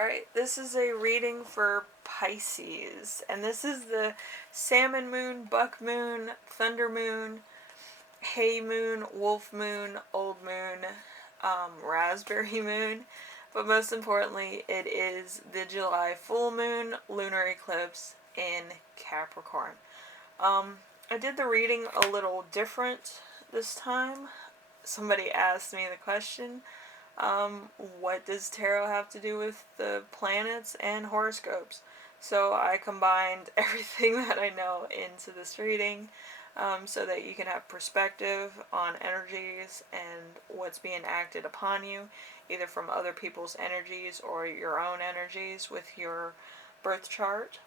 Alright, this is a reading for Pisces, and this is the Salmon Moon, Buck Moon, Thunder Moon, Hay Moon, Wolf Moon, Old Moon, Raspberry Moon, but most importantly, it is the July Full Moon, Lunar Eclipse in Capricorn. I did the reading a little different this time. Somebody asked me the question, what does tarot have to do with the planets and horoscopes? So I combined everything that I know into this reading, so that you can have perspective on energies and what's being acted upon you, either from other people's energies or your own energies with your birth chart.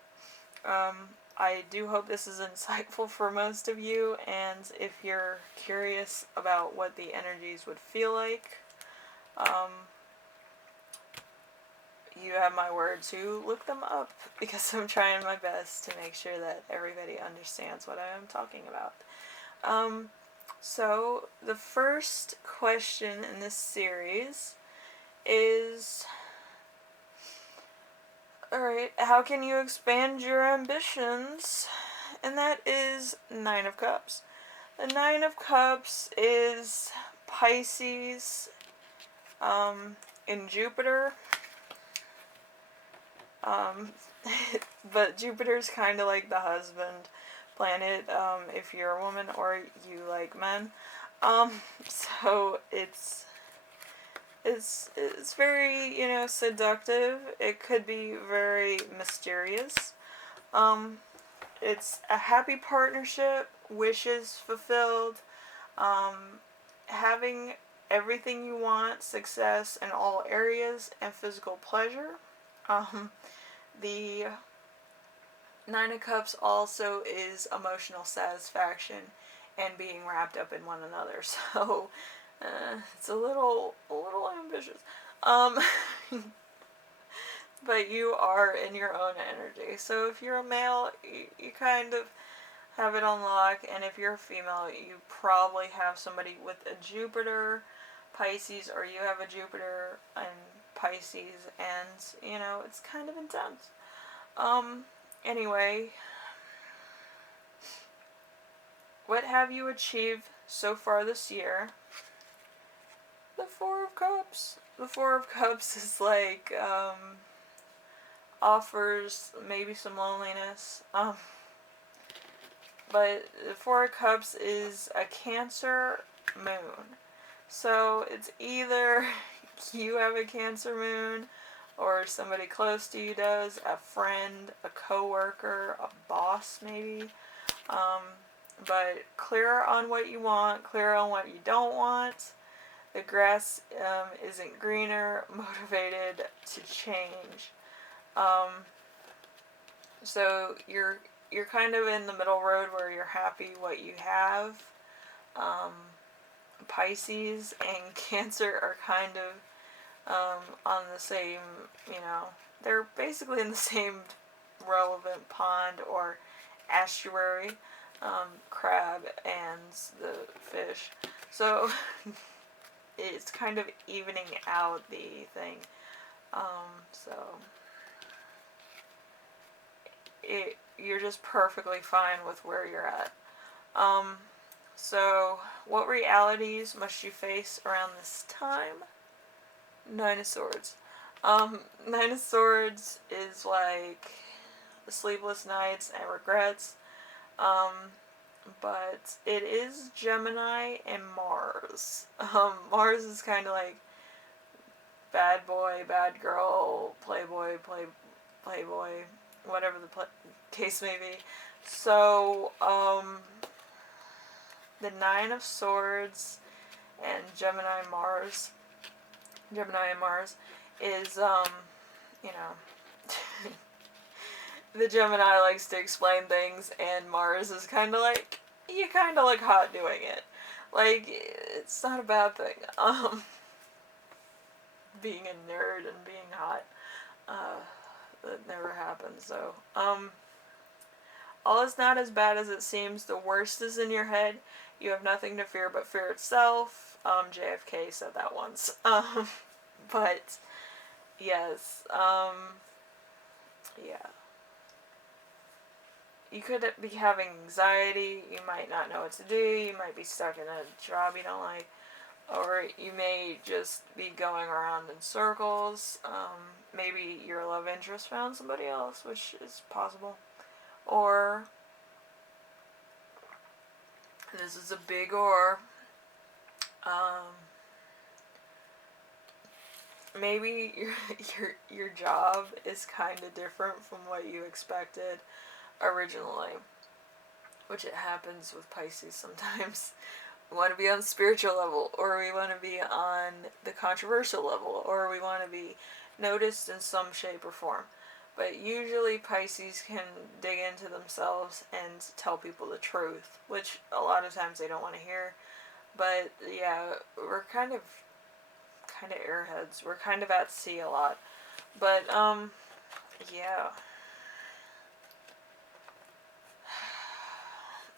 I do hope this is insightful for most of you, and if you're curious about what the energies would feel like, you have my word to look them up, because I'm trying my best to make sure that everybody understands what I am talking about. So the first question in this series is, alright, how can you expand your ambitions? And that is Nine of Cups. The Nine of Cups is Pisces, in Jupiter. But Jupiter's kind of like the husband planet, if you're a woman or you like men. So it's very, seductive. It could be very mysterious. It's a happy partnership, wishes fulfilled, having everything you want, success in all areas, and physical pleasure. The Nine of Cups also is emotional satisfaction and being wrapped up in one another. So it's a little ambitious. But you are in your own energy. So if you're a male, you kind of have it on lock, and if you're a female, you probably have somebody with a Jupiter, Pisces, or you have a Jupiter and Pisces, and it's kind of intense. Anyway, what have you achieved so far this year? The Four of Cups. The Four of Cups is like, offers maybe some loneliness. But the Four of Cups is a Cancer moon. So it's either you have a Cancer moon, or somebody close to you does, a friend, a coworker, a boss maybe. But clear on what you want, clear on what you don't want. The grass isn't greener, motivated to change. So you're kind of in the middle road where you're happy what you have. Pisces and Cancer are kind of on the same, they're basically in the same relevant pond or estuary, crab and the fish. So it's kind of evening out the thing. So you're just perfectly fine with where you're at. So what realities must you face around this time? Nine of Swords. Nine of Swords is like sleepless nights and regrets. But it is Gemini and Mars. Mars is kind of like bad boy, bad girl, playboy, playboy, whatever the case may be. So, the Nine of Swords and Gemini and Mars is, the Gemini likes to explain things, and Mars is kind of like, you kind of look hot doing it. Like, it's not a bad thing. Being a nerd and being hot, that never happens, so, all is not as bad as it seems. The worst is in your head. You have nothing to fear but fear itself. JFK said that once. But yes, yeah. You could be having anxiety, you might not know what to do, you might be stuck in a job you don't like, or you may just be going around in circles. Maybe your love interest found somebody else, which is possible. Or, this is a big or, um, maybe your job is kind of different from what you expected originally, which it happens with Pisces sometimes. We want to be on the spiritual level, or we want to be on the controversial level, or we want to be noticed in some shape or form. But usually Pisces can dig into themselves and tell people the truth, which a lot of times they don't want to hear. But yeah, we're kind of airheads. We're kind of at sea a lot. But yeah.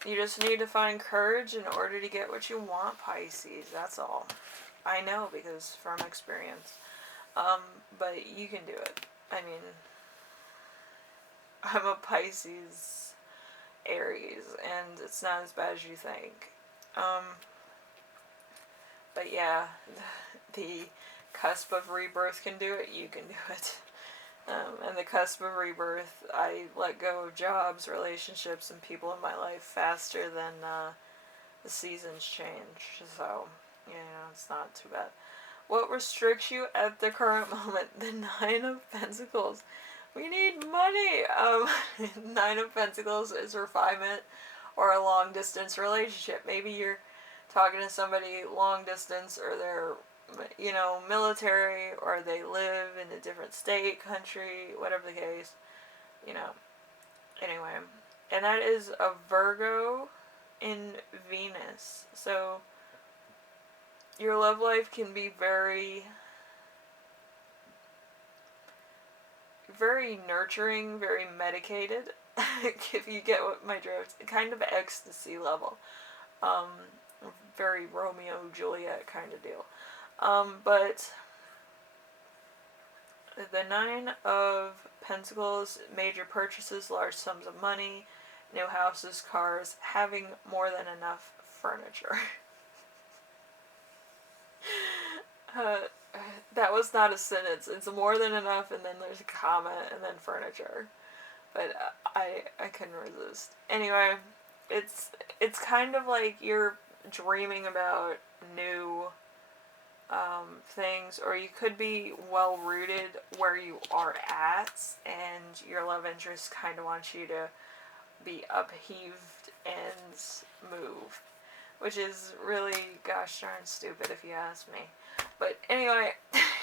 You just need to find courage in order to get what you want, Pisces. That's all. I know because from experience. Um, but you can do it. I mean, I'm a Pisces Aries, and it's not as bad as you think. Um, but yeah, the cusp of rebirth can do it. You can do it. And the cusp of rebirth, I let go of jobs, relationships, and people in my life faster than the seasons change. So, it's not too bad. What restricts you at the current moment? The Nine of Pentacles. We need money. Nine of Pentacles is refinement or a long distance relationship. Maybe you're talking to somebody long distance, or they're military, or they live in a different state, country, whatever the case, anyway. And that is a Virgo in Venus. So your love life can be very, very nurturing, very medicated, if you get what my drift, kind of ecstasy level. Um, Very Romeo Juliet kind of deal. But the Nine of Pentacles, major purchases, large sums of money, new houses, cars, having more than enough furniture. uh, that was not a sentence. It's more than enough, and then there's a comma, and then furniture. But I couldn't resist. Anyway, it's kind of like you're dreaming about new things, or you could be well rooted where you are at, and your love interest kind of wants you to be upheaved and move, which is really gosh darn stupid if you ask me. But anyway,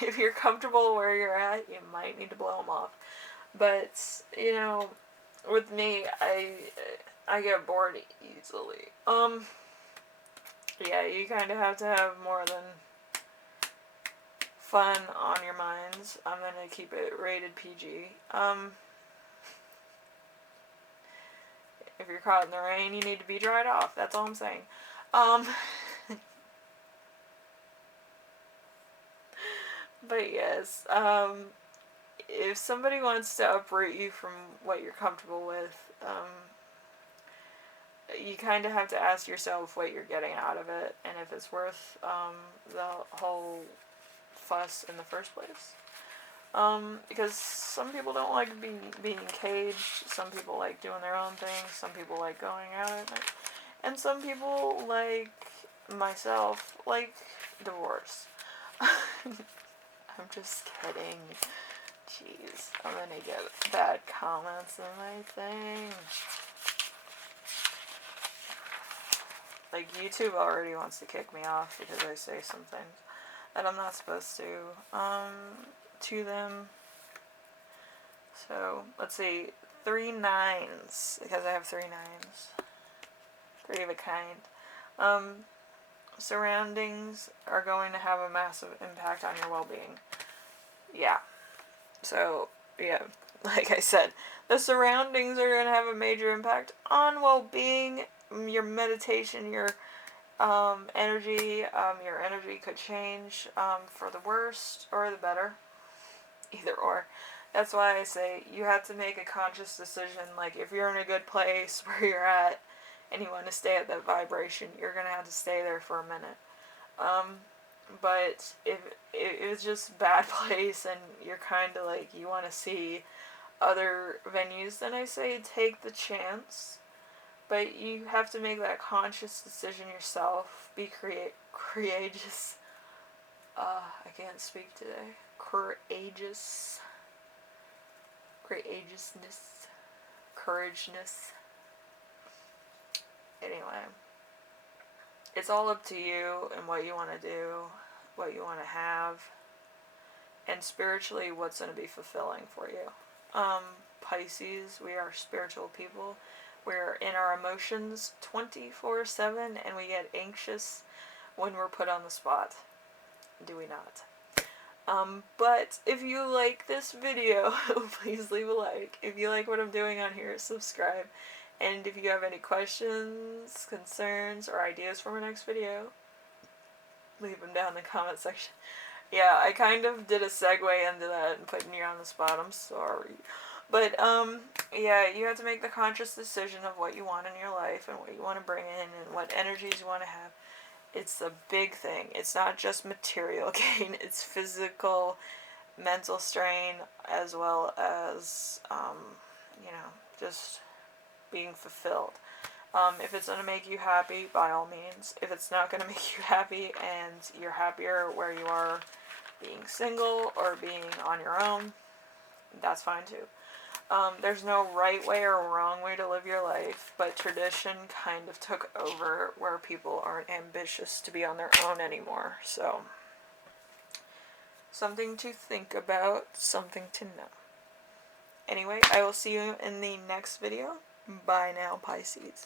if you're comfortable where you're at, you might need to blow them off. But with me, I get bored easily. Yeah, you kind of have to have more than fun on your minds. I'm gonna keep it rated PG. If you're caught in the rain, you need to be dried off. That's all I'm saying. But yes, if somebody wants to uproot you from what you're comfortable with, you kind of have to ask yourself what you're getting out of it, and if it's worth the whole fuss in the first place. Because some people don't like being caged, some people like doing their own thing, some people like going out at night, and some people, like myself, like divorce. I'm just kidding. Jeez, I'm gonna get bad comments in my thing. Like, YouTube already wants to kick me off because I say some things that I'm not supposed to them. So, let's see, 3 nines, because I have 3 nines. 3 of a kind. Surroundings are going to have a massive impact on your well-being. Yeah. So, yeah, like I said, the surroundings are going to have a major impact on well-being, your meditation, your energy. Your energy could change for the worst or the better. either or. That's why I say you have to make a conscious decision. Like, if you're in a good place where you're at and you want to stay at that vibration, you're going to have to stay there for a minute. But if it was just bad place and you're kind of like, you want to see other venues, then I say take the chance. But you have to make that conscious decision yourself. Be courageous. I can't speak today. Courageousness. Courageness. Anyway, it's all up to you and what you want to do, what you want to have, and spiritually what's going to be fulfilling for you. Pisces, we are spiritual people. We're in our emotions 24/7, and we get anxious when we're put on the spot. Do we not? But if you like this video, please leave a like. If you like what I'm doing on here, subscribe. And if you have any questions, concerns, or ideas for my next video, leave them down in the comment section. Yeah, I kind of did a segue into that and putting you on the spot. I'm sorry. But, yeah, you have to make the conscious decision of what you want in your life and what you want to bring in and what energies you want to have. It's a big thing. It's not just material gain. It's physical, mental strain, as well as, just being fulfilled. If it's going to make you happy, by all means. If it's not going to make you happy and you're happier where you are being single or being on your own, that's fine too. There's no right way or wrong way to live your life, but tradition kind of took over where people aren't ambitious to be on their own anymore. So, something to think about, something to know. Anyway, I will see you in the next video. Bye now, Pisces.